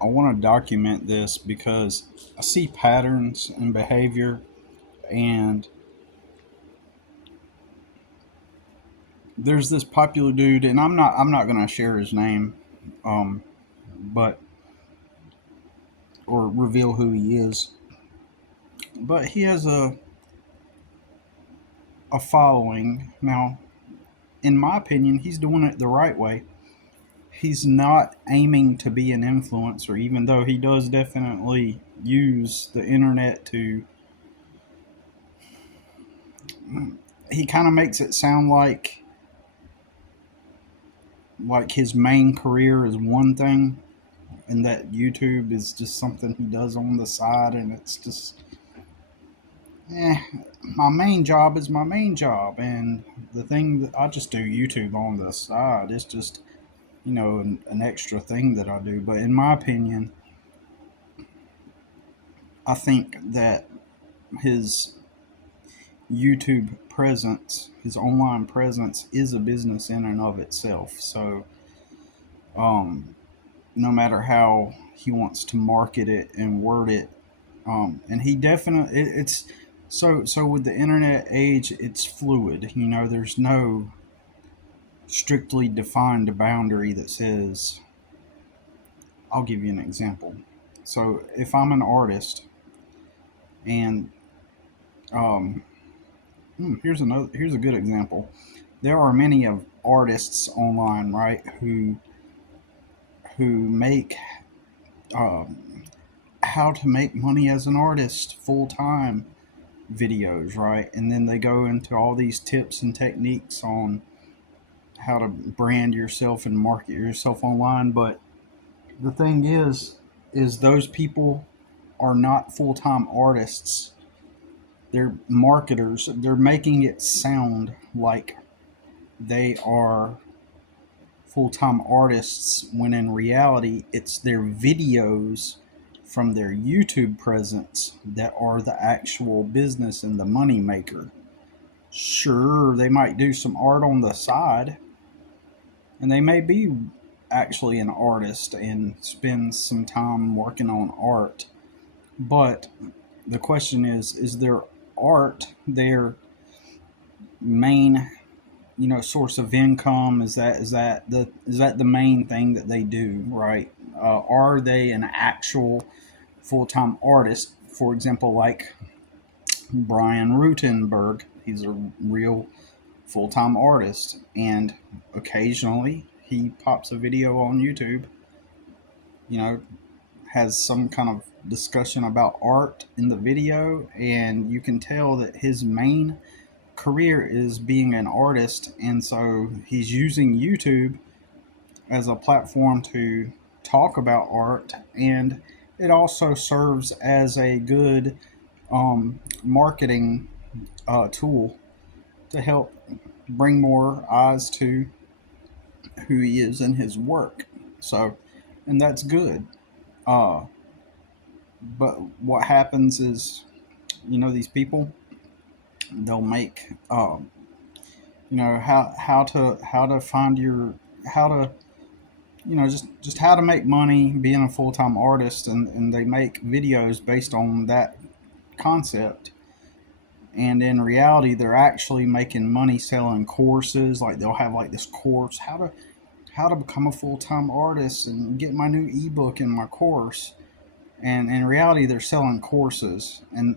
I want to document this because I see patterns in behavior, and there's this popular dude, and I'm not going to share his name, um, but or reveal who he is, but he has a following now. In my opinion, he's doing it the right way. He's not aiming to be an influencer, even though he does definitely use the internet to. He kind of makes it sound like his main career is one thing, and that YouTube is just something he does on the side, and it's just, eh, my main job is my main job, and the thing that I just do YouTube on the side is just an extra thing that I do. But in my opinion, I think that his YouTube presence, his online presence, is a business in and of itself. So, um, no matter how he wants to market it and word it, and he definitely it's so with the internet age, it's fluid. There's no strictly defined boundary that says. I'll give you an example. So, if I'm an artist and um, here's a good example. There are many of artists online, right, who make um, how to make money as an artist full time videos, right, and then they go into all these tips and techniques on how to brand yourself and market yourself online. But the thing is those people are not full time artists. They're marketers. They're making it sound like they are full time artists when in reality it's their videos from their YouTube presence that are the actual business and the money maker. Sure, they might do some art on the side, and they may be actually an artist and spend some time working on art. But the question is their art their main source of income? Is that the main thing that they do, right? Are they an actual full-time artist? For example, like Brian Rutenberg, he's a real full-time artist, and occasionally he pops a video on YouTube, you know has some kind of discussion about art in the video, and you can tell that his main career is being an artist, and so he's using YouTube as a platform to talk about art, and it also serves as a good marketing tool to help bring more eyes to who he is and his work. So, and that's good. Uh, but what happens is, these people, they'll make how to find your how to just how to make money being a full-time artist, and they make videos based on that concept, and in reality they're actually making money selling courses. Like, they'll have like this course, how to become a full-time artist and get my new ebook in my course, and in reality they're selling courses, and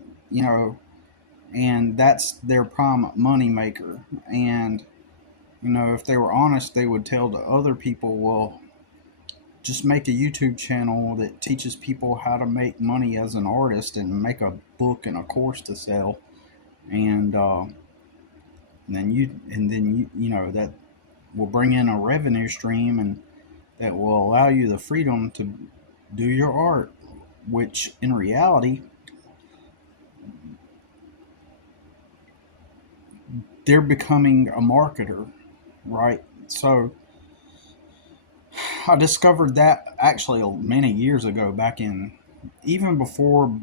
that's their prime money maker. And if they were honest, they would tell the other people, well, just make a YouTube channel that teaches people how to make money as an artist and make a book and a course to sell, and then that will bring in a revenue stream, and that will allow you the freedom to do your art, which in reality they're becoming a marketer, right? So I discovered that actually many years ago, back in even before,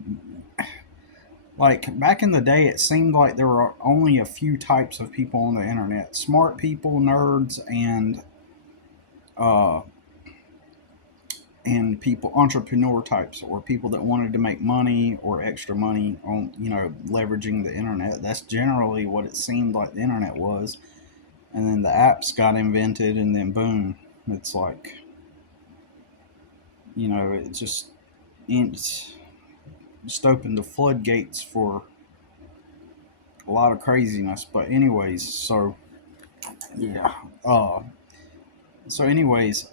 like back in the day, it seemed like there were only a few types of people on the internet: smart people, nerds, and uh, and people, entrepreneur types, or people that wanted to make money or extra money on, leveraging the internet. That's generally what it seemed like the internet was. And then the apps got invented, and then boom, it's like, it it's just opened the floodgates for a lot of craziness. But anyways, yeah. Uh, so anyways,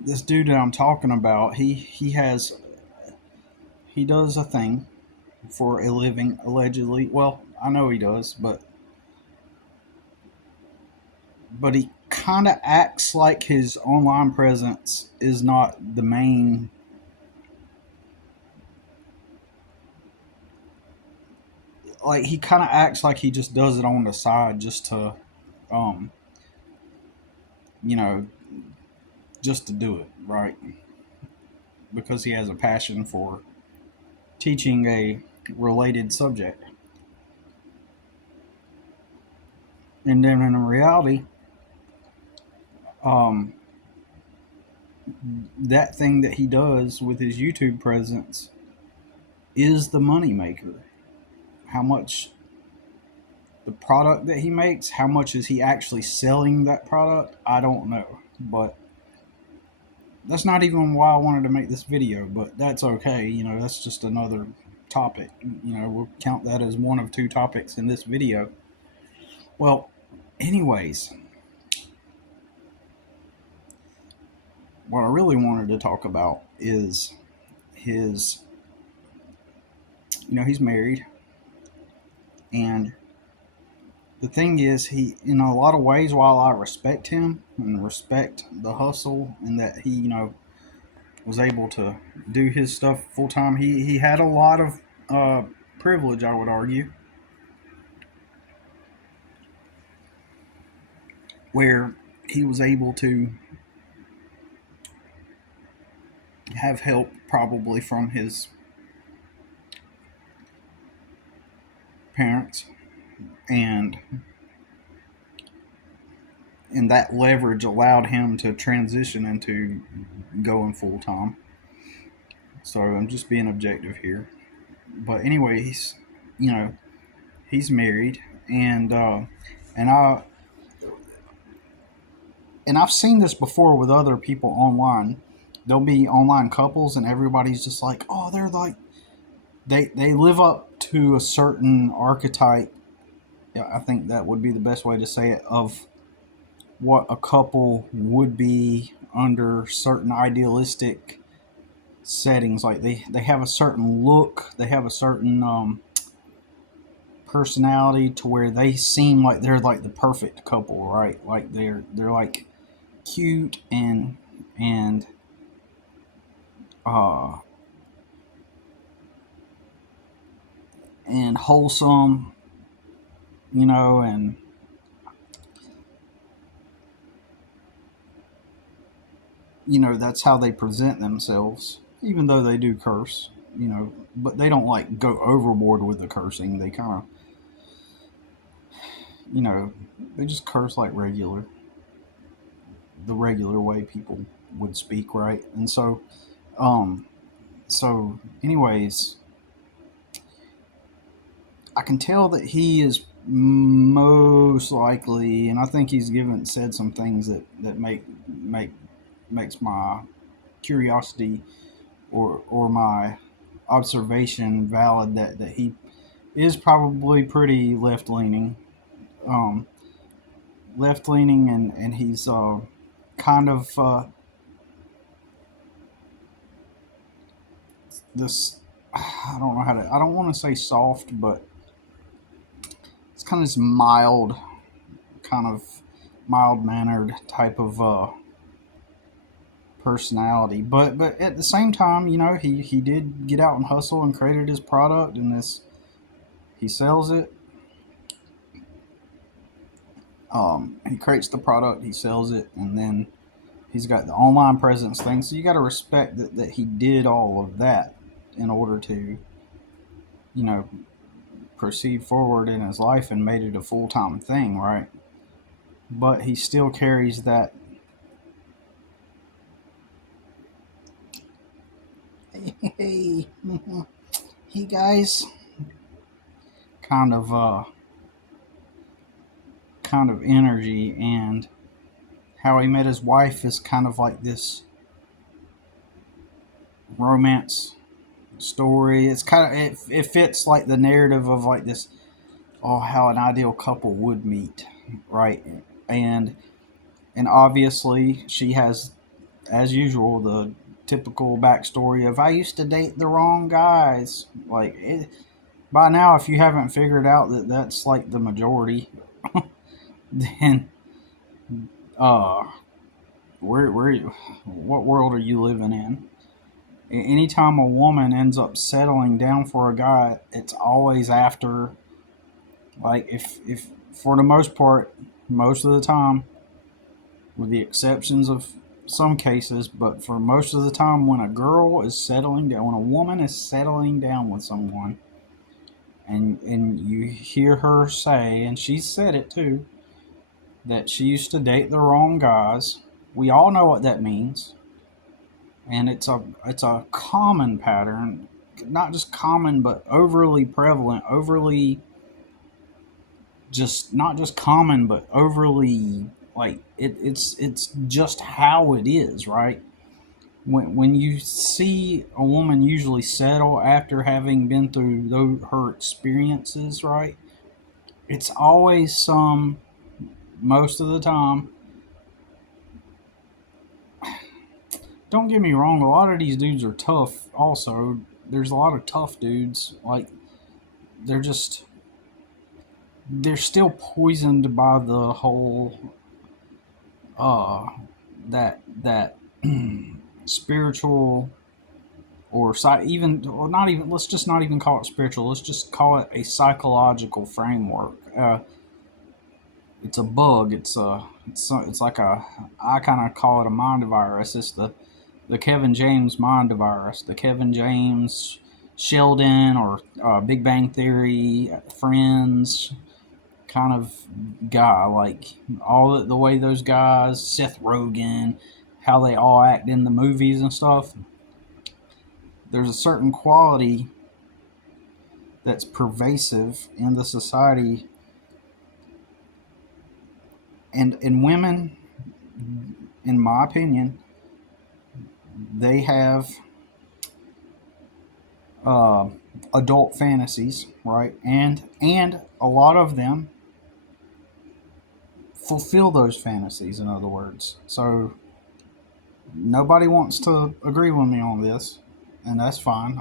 this dude that I'm talking about, he does a thing for a living, allegedly. Well, I know he does, but he kind of acts like his online presence is not the main. Like, he kind of acts like he just does it on the side just to, um, you know, just to do it, right? Because he has a passion for teaching a related subject. And then in reality, um, that thing that he does with his YouTube presence is the money maker. How much the product that he makes, how much is he actually selling that product? I don't know. But that's not even why I wanted to make this video, but that's okay. That's just another topic. We'll count that as one of two topics in this video. Well, anyways, what I really wanted to talk about is his, he's married. And the thing is, he, in a lot of ways, while I respect him and respect the hustle and that he, was able to do his stuff full time, he had a lot of privilege, I would argue, where he was able to have help probably from his parents, and that leverage allowed him to transition into going full time. So I'm just being objective here. But anyway, you know he's married, and and I and I've seen this before with other people online. There'll be online couples, and everybody's just like, oh, they're like, they live up to a certain archetype. Yeah, I think that would be the best way to say it, of what a couple would be under certain idealistic settings. Like, they have a certain look, they have a certain personality, to where they seem like they're like the perfect couple, right? Like, they're like cute and uh and wholesome, and that's how they present themselves, even though they do curse, but they don't like go overboard with the cursing. They kind of, you know they just curse like the regular way people would speak, right? And um anyways, I can tell that he is most likely, and I think he's said some things that makes my curiosity, or my observation valid, that he is probably pretty um, left leaning, and he's kind of this. I don't know how to. I don't want to say soft, but it's kind of this kind of mild mannered type of personality. But at the same time, he did get out and hustle and created his product, and he sells it. He creates the product, he sells it, and then he's got the online presence thing. So you got to respect that he did all of that in order to, you know, proceed forward in his life and made it a full-time thing, right? But he still carries that. Hey, hey guys, kind of kind of energy, and how he met his wife is kind of like this romance story. It's kind of it fits like the narrative of like this, oh, how an ideal couple would meet, right? And and obviously she has, as usual, the typical backstory of I used to date the wrong guys. Like by now, if you haven't figured out that that's like the majority, then uh, where what world are you living in? Anytime a woman ends up settling down for a guy, it's always after, like, if for the most part, most of the time, with the exceptions of some cases, but for most of the time, when a girl is settling down, when a woman is settling down with someone, and you hear her say, and she said it too, that she used to date the wrong guys. We all know what that means, and it's a common pattern, not just common but overly prevalent, overly, just not just common but overly, like it's just how it is, right? When you see a woman usually settle after having been through her experiences, right? It's always some, most of the time. Don't get me wrong, a lot of these dudes are tough also. There's a lot of tough dudes, like, they're just, they're still poisoned by the whole uh that spiritual, or even, or not even, let's just not even call it spiritual, let's just call it a psychological framework. It's a bug. It's like a, I kind of call it a mind virus. It's the Kevin James mind virus, the Kevin James, Sheldon, or Big Bang Theory, Friends kind of guy. Like all the way those guys, Seth Rogen, how they all act in the movies and stuff. There's a certain quality that's pervasive in the society, and in women, in my opinion, they have uh, adult fantasies, right? And a lot of them fulfill those fantasies. In other words, so nobody wants to agree with me on this, and that's fine.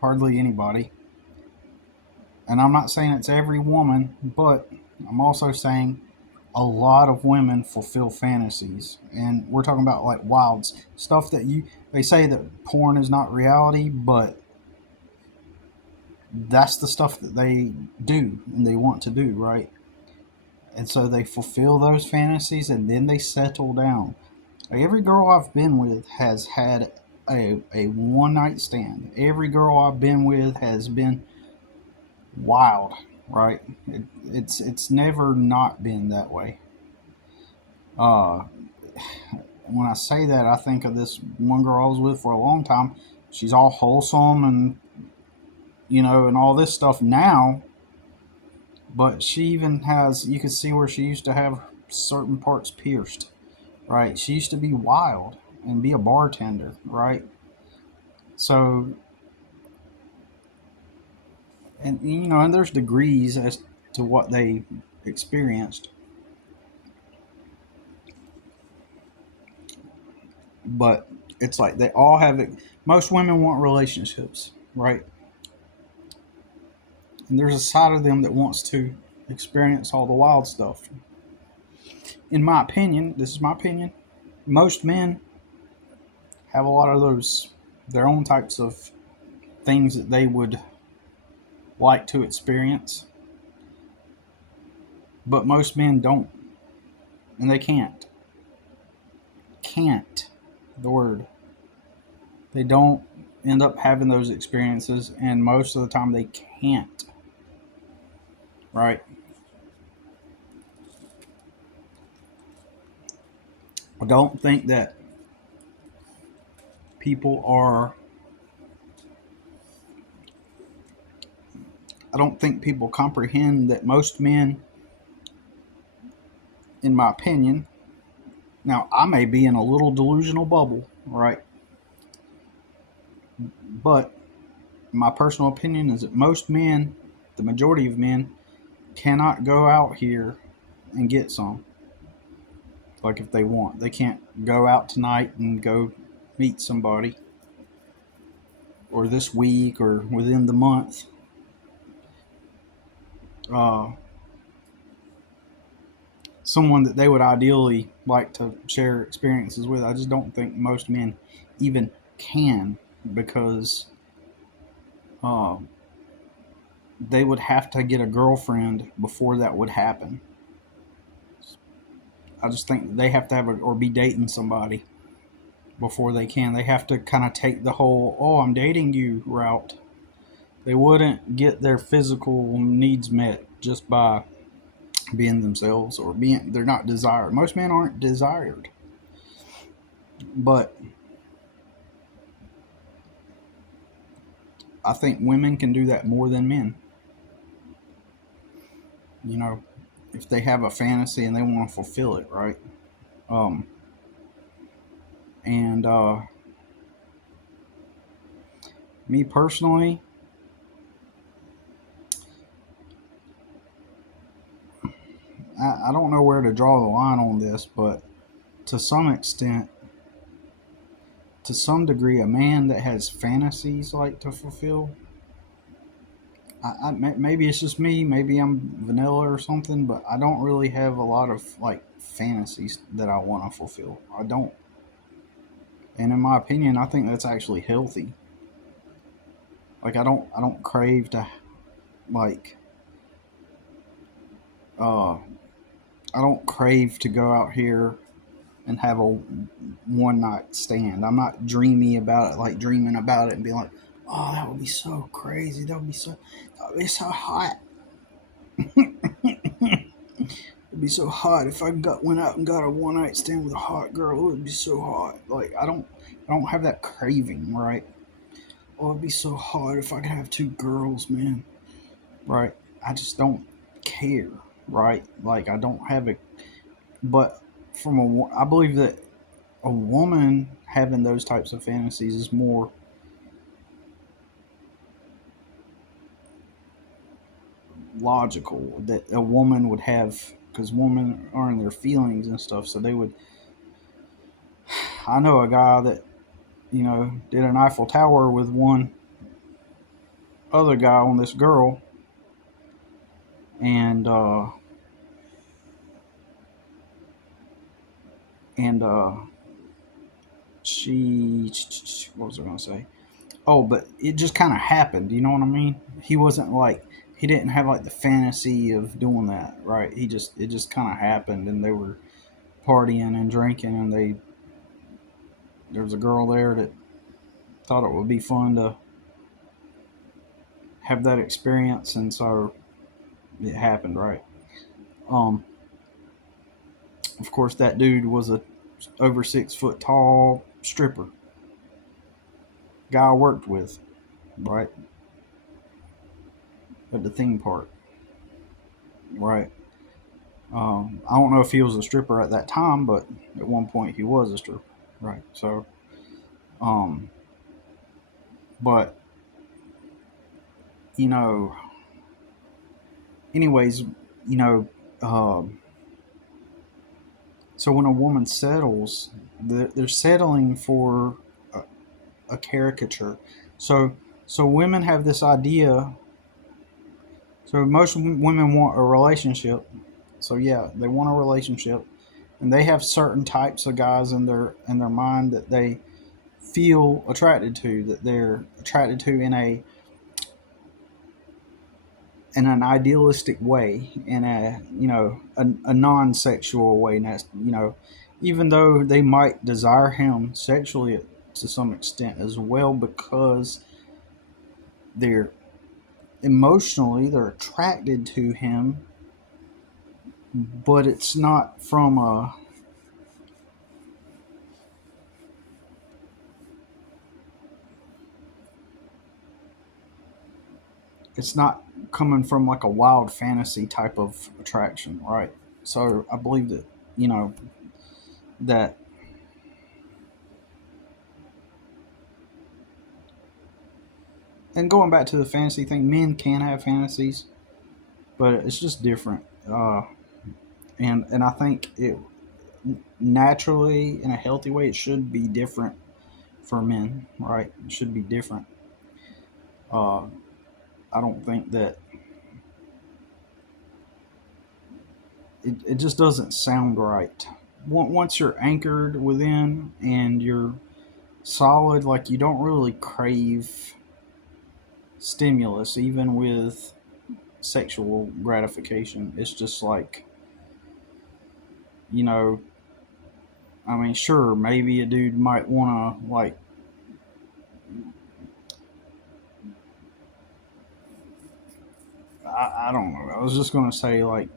Hardly anybody. And I'm not saying it's every woman, but I'm also saying a lot of women fulfill fantasies, and we're talking about like wild stuff that you. They say that porn is not reality, but that's the stuff that they do and they want to do, right? And so they fulfill those fantasies and then they settle down. Like every girl I've been with has had a one night stand. Every girl I've been with has been wild, right? It's never not been that way. Uh, when I say that, I think of this one girl I was with for a long time. She's all wholesome and, and all this stuff now, but she even has, you can see where she used to have certain parts pierced, right? She used to be wild and be a bartender, right? So, and and there's degrees as to what they experienced, but it's like they all have it. Most women want relationships, right? And there's a side of them that wants to experience all the wild stuff. In my opinion, this is my opinion, most men have a lot of those, their own types of things that they would like to experience, but most men don't, and they can't, the word, they don't end up having those experiences, and most of the time they can't. right? I don't think that people are, I don't think people comprehend that most men, in my opinion, now I may be in a little delusional bubble, right? But my personal opinion is that most men, the majority of men, cannot go out here and get some. Like if they want, they can't go out tonight and go meet somebody, or this week, or within the month. Uh, Someone that they would ideally like to share experiences with. I just don't think most men even can, because uh, they would have to get a girlfriend before that would happen. I just think they have to have or be dating somebody before they can. They have to kind of take the whole "oh, I'm dating you" route. They wouldn't get their physical needs met just by being themselves, or being, they're not desired. Most men aren't desired, but I think women can do that more than men. You know, if they have a fantasy and they want to fulfill it, right? Um, and Me personally, I don't know where to draw the line on this, but to some extent, to some degree, a man that has fantasies like to fulfill, maybe it's just me, maybe I'm vanilla or something, but I don't really have a lot of like fantasies that I want to fulfill. I don't, and in my opinion, I think that's actually healthy. Like I don't crave to like, uh, I don't crave to go out here and have a one night stand. I'm not dreamy about it, like dreaming about it and being like, oh, that would be so crazy. That would be so hot. It'd be so hot if went out and got a one night stand with a hot girl. It would be so hot. Like I don't have that craving, right? Oh, it'd be so hot if I could have two girls, man. Right? I just don't care, right? Like I don't have a, but I believe that a woman having those types of fantasies is more logical, that a woman would have, because women are in their feelings and stuff, so they would. I know a guy that, did an Eiffel Tower with one other guy on this girl, and and she, what was I gonna say? Oh, but it just kind of happened. You know what I mean? He wasn't like, he didn't have like the fantasy of doing that, right? It just kind of happened, and they were partying and drinking, and there was a girl there that thought it would be fun to have that experience, and so it happened, right? Um, of course, that dude was a over 6 foot tall stripper guy I worked with, right, at the theme park, right. I don't know if he was a stripper at that time, but at one point he was a stripper, right? So, um, but you know, anyways, you know, um, so when a woman settles, they're settling for a, a caricature. So, so women have this idea. So most women want a relationship. So yeah, they want a relationship, and they have certain types of guys in their mind that they feel attracted to, that they're attracted to in an idealistic way, in a, a non-sexual way. And that's, even though they might desire him sexually to some extent as well, because they're emotionally they're attracted to him, but it's not from a, it's not coming from like a wild fantasy type of attraction, right? So I believe that, you know, that, and going back to the fantasy thing, men can have fantasies, but it's just different. And I think it naturally, in a healthy way, it should be different for men, right? It should be different. Uh, I don't think that it just doesn't sound right. Once you're anchored within and you're solid, like you don't really crave stimulus, even with sexual gratification. It's just like, you know, I mean, sure, maybe a dude might want to, like, I don't know. I was just going to say, like,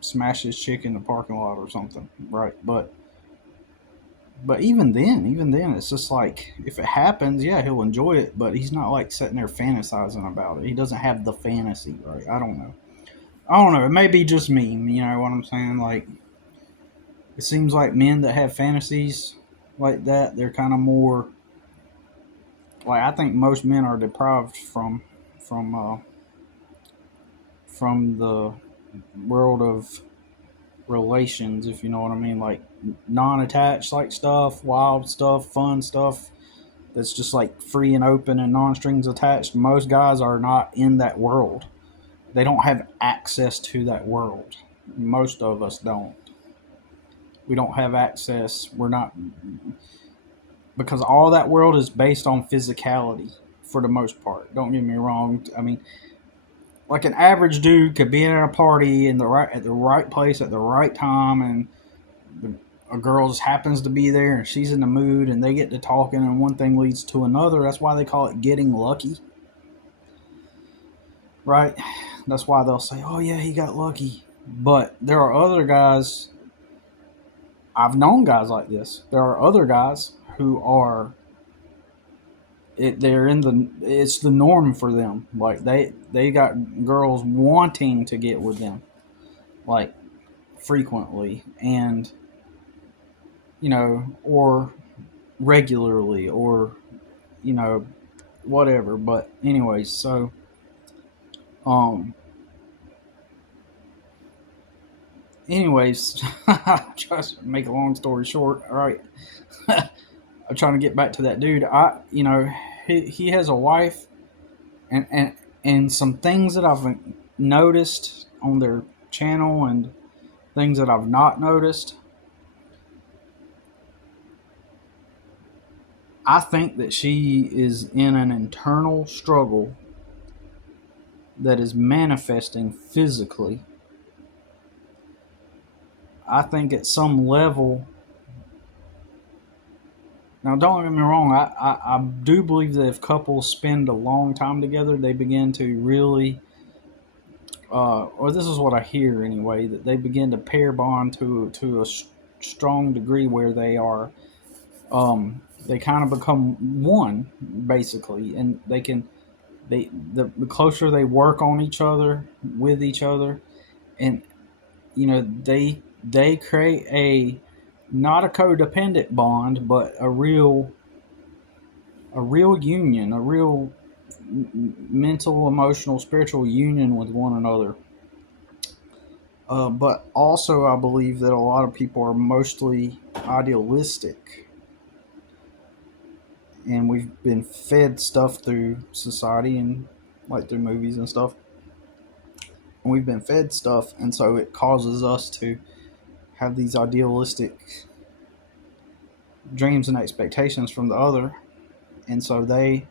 smash his chick in the parking lot or something, right? But even then, it's just like if it happens, yeah, he'll enjoy it, but he's not like sitting there fantasizing about it. He doesn't have the fantasy, right? I don't know. I don't know. It may be just me. You know what I'm saying? Like, it seems like men that have fantasies like that, they're kind of more like, I think most men are deprived from uh, from the world of relations, if you know what I mean, like non-attached like stuff, wild stuff, fun stuff that's just like free and open and non-strings attached. Most guys are not in that world. They don't have access to that world. Most of us don't. We don't have access. We're not, because all that world is based on physicality for the most part. Don't get me wrong. I mean, like an average dude could be at a party in the right at the right place at the right time, and a girl just happens to be there and she's in the mood and they get to talking and one thing leads to another. That's why they call it getting lucky, right? That's why they'll say, "Oh yeah, he got lucky." But there are other guys. I've known guys like this. There are other guys who are they're in the, it's the norm for them. Like they got girls wanting to get with them, like frequently, and or regularly, or you know whatever. But anyways, so um anyways, just make a long story short. All right, I'm trying to get back to that dude. He has a wife, and some things that I've noticed on their channel and things that I've not noticed. I think that she is in an internal struggle that is manifesting physically. I think at some level, now don't get me wrong, I do believe that if couples spend a long time together, they begin to really, or this is what I hear anyway, that they begin to pair bond to a strong degree where they kind of become one basically, and the closer they work on each other, with each other, and they create a, not a codependent bond, but a real union, a real mental, emotional, spiritual union with one another. But also, I believe that a lot of people are mostly idealistic, and we've been fed stuff through society and like through movies and stuff. And we've been fed stuff, and so it causes us to have these idealistic dreams and expectations from the other, and so they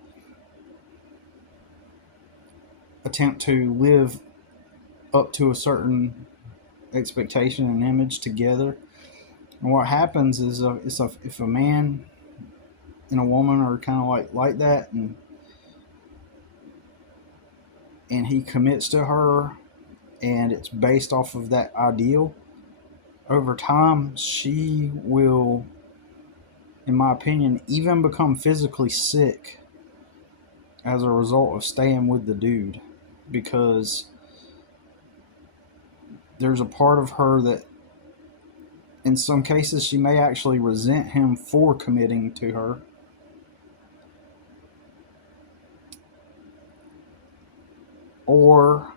attempt to live up to a certain expectation and image together. And what happens is, if a man and a woman are kind of like that, and and he commits to her, and it's based off of that ideal, over time, she will, in my opinion, even become physically sick as a result of staying with the dude, because there's a part of her that, in some cases, she may actually resent him for committing to her. Or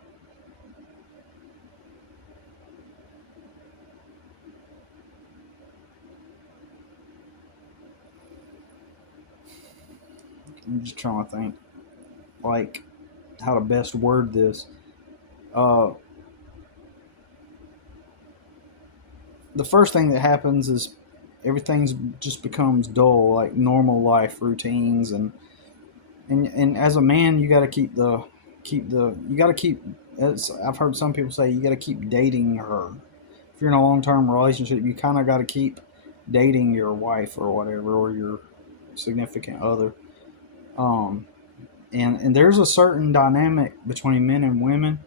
I'm just trying to think, like, how to best word this. Uh, the first thing that happens is everything's just becomes dull, like normal life routines, and as a man, you got to you got to keep. As I've heard some people say, you got to keep dating her. If you're in a long term relationship, you kind of got to keep dating your wife or whatever, or your significant other. Um, and there's a certain dynamic between men and women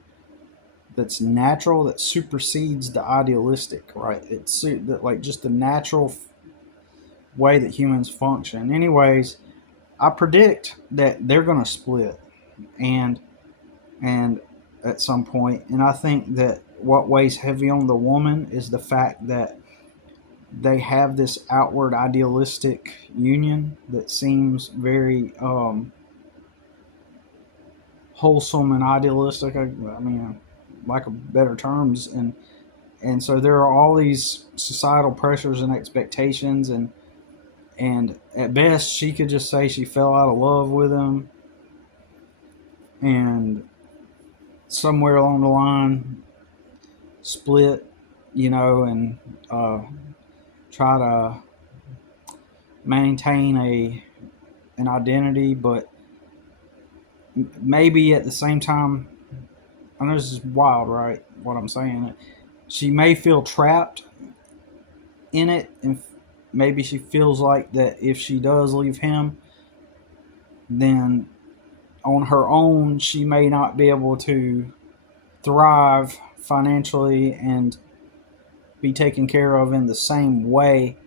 that's natural, that supersedes the idealistic, right? It's like just the natural way that humans function. Anyways, I predict that they're going to split, and and at some point, and I think that what weighs heavy on the woman is the fact that they have this outward idealistic union that seems very wholesome and idealistic. I mean, lack of better terms, and so there are all these societal pressures and expectations, and at best she could just say she fell out of love with him, and somewhere along the line split, and uh, try to maintain an identity, but maybe at the same time, I know this is wild, right? What I'm saying, she may feel trapped in it, and maybe she feels like that if she does leave him, then on her own she may not be able to thrive financially and be taken care of in the same way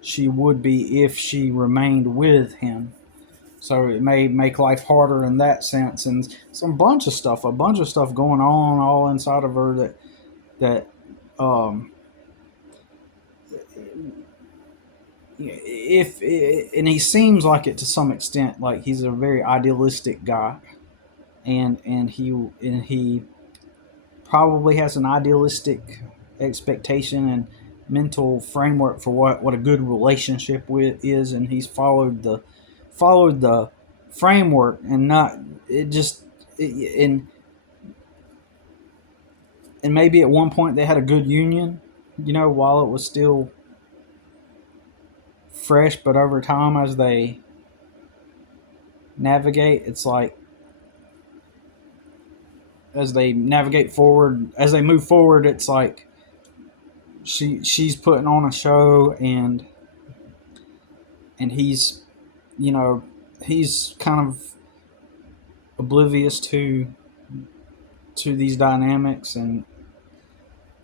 she would be if she remained with him. So it may make life harder in that sense, and a bunch of stuff going on all inside of her that um, if and he seems like it to some extent, like he's a very idealistic guy, and he probably has an idealistic expectation and mental framework for what a good relationship with is, and he's followed the framework, and not it just and maybe at one point they had a good union, while it was still fresh, but over time, as they navigate, it's like, as they move forward, it's like she's putting on a show, and you know he's kind of oblivious to these dynamics, and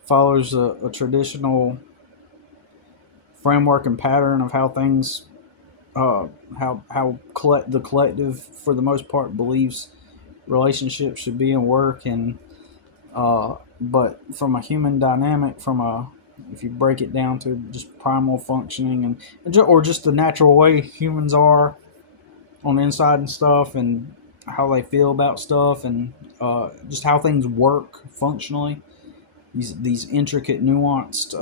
follows a traditional framework and pattern of how things the collective, for the most part, believes relationships should be and work. And but from a human dynamic, if you break it down to just primal functioning, or just the natural way humans are on the inside and stuff, and how they feel about stuff, and just how things work functionally, these intricate, nuanced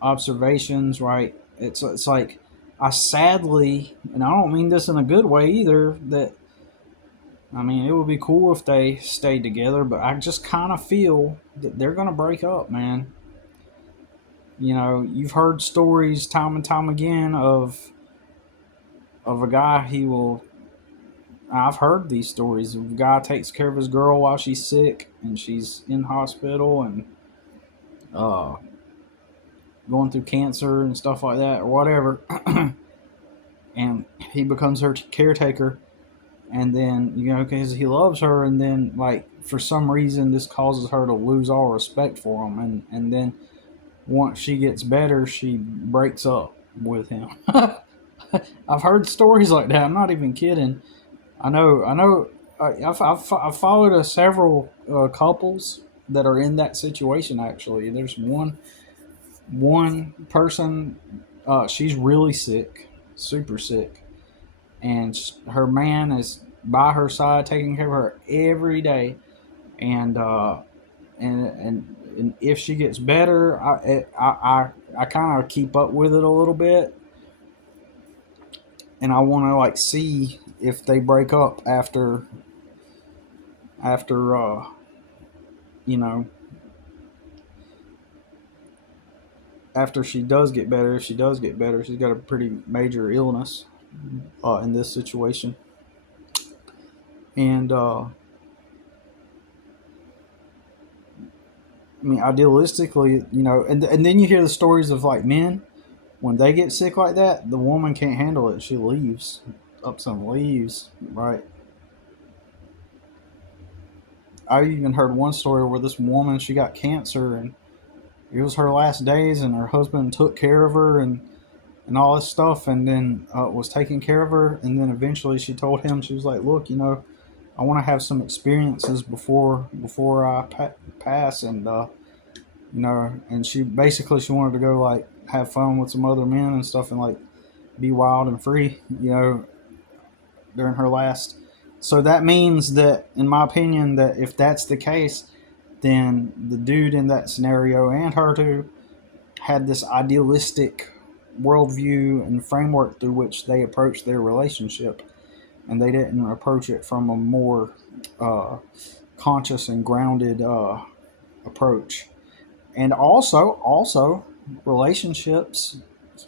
observations, right? It's like, I sadly, and I don't mean this in a good way either, that, I mean, it would be cool if they stayed together, but I just kind of feel that they're gonna break up, man. You've heard stories time and time again of a guy. I've heard these stories of a guy takes care of his girl while she's sick and she's in hospital, and uh, going through cancer and stuff like that, or whatever, and he becomes her caretaker, and then because he loves her, and then like for some reason this causes her to lose all respect for him, and then once she gets better, she breaks up with him. I've heard stories like that. I'm not even kidding. I know. I've followed several couples that are in that situation. Actually, there's one person. She's really sick, super sick, and her man is by her side, taking care of her every day. And and if she gets better, I kind of keep up with it a little bit, and I want to like see if they break up after you know after she does get better. If she does get better, she's got a pretty major illness in this situation, and I mean, idealistically, and then you hear the stories of like men when they get sick like that, the woman can't handle it. She leaves, ups and leaves, right? I even heard one story where this woman, she got cancer, and it was her last days, and her husband took care of her and all this stuff, and then was taking care of her, and then eventually she told him, she was like, look, I want to have some experiences before I pass, and and she wanted to go like have fun with some other men and stuff, and like be wild and free, during her last. So that means that, in my opinion, that if that's the case, then the dude in that scenario and her too had this idealistic worldview and framework through which they approached their relationship, and they didn't approach it from a more conscious and grounded approach. And also, relationships,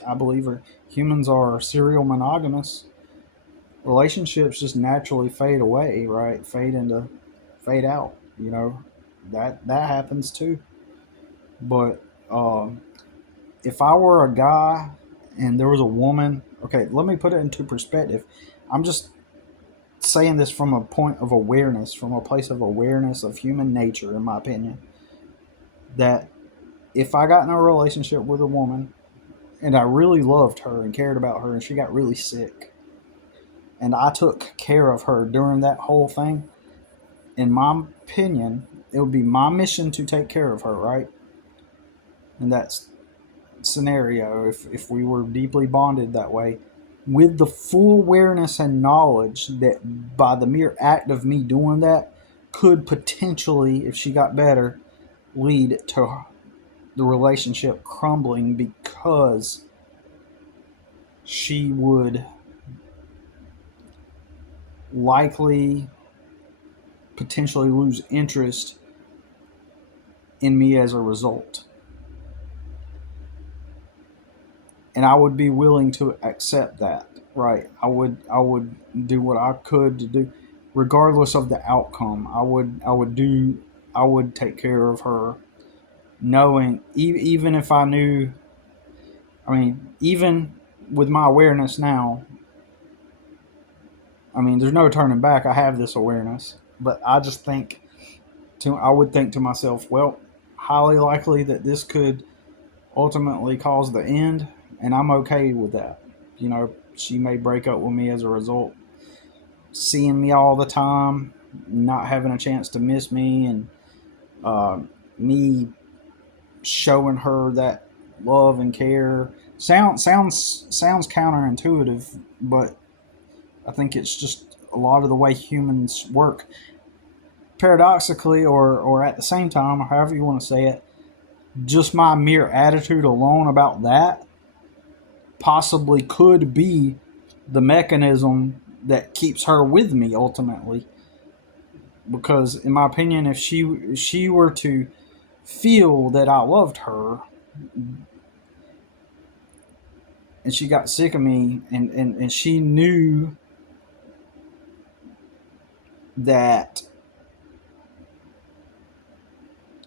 I believe, humans are serial monogamous. Relationships just naturally fade away, right? Fade out. That happens too. But if I were a guy and there was a woman, okay, let me put it into perspective. I'm just saying this from a point of awareness, from a place of awareness of human nature, in my opinion. That if I got in a relationship with a woman and I really loved her and cared about her and she got really sick and I took care of her during that whole thing, in my opinion, it would be my mission to take care of her, right? In that scenario, if we were deeply bonded that way, with the full awareness and knowledge that by the mere act of me doing that could potentially, if she got better, lead to the relationship crumbling because she would likely potentially lose interest in me as a result. And I would be willing to accept that, right? I would do what I could to do, regardless of the outcome. I would take care of her, knowing even if I knew. I mean, even with my awareness now, I mean, there's no turning back. I have this awareness, but I just think I would think to myself, well, highly likely that this could ultimately cause the end, and I'm okay with that. She may break up with me as a result, seeing me all the time, not having a chance to miss me, and uh, me showing her that love and care. Sounds counterintuitive, but I think it's just a lot of the way humans work. Paradoxically, or at the same time, or however you want to say it, just my mere attitude alone about that possibly could be the mechanism that keeps her with me ultimately. Because, in my opinion, if she were to feel that I loved her and she got sick of me, and she knew that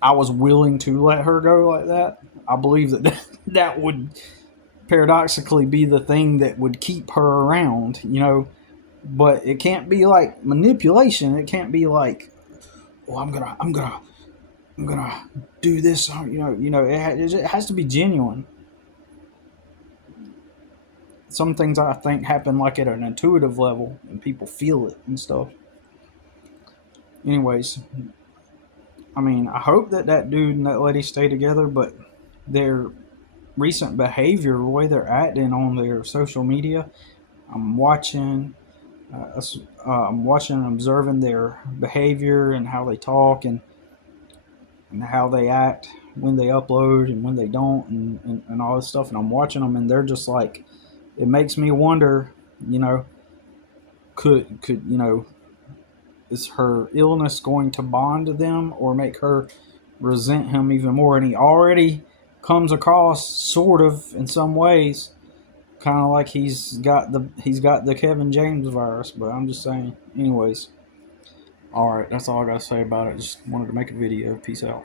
I was willing to let her go like that, I believe that that would paradoxically be the thing that would keep her around. but it can't be like manipulation. It can't be like, oh, I'm gonna do this. It has to be genuine. Some things I think happen like at an intuitive level, and people feel it and stuff. Anyways, I mean, I hope that that dude and that lady stay together, but their recent behavior, the way they're acting on their social media, I'm watching. I'm watching and observing their behavior and how they talk and how they act when they upload and when they don't and all this stuff. And I'm watching them and they're just like, it makes me wonder, you know, could is her illness going to bond them or make her resent him even more? And he already comes across sort of in some ways kind of like he's got the Kevin James virus, but I'm just saying. Anyways, all right, that's all I gotta say about it. Just wanted to make a video. Peace out.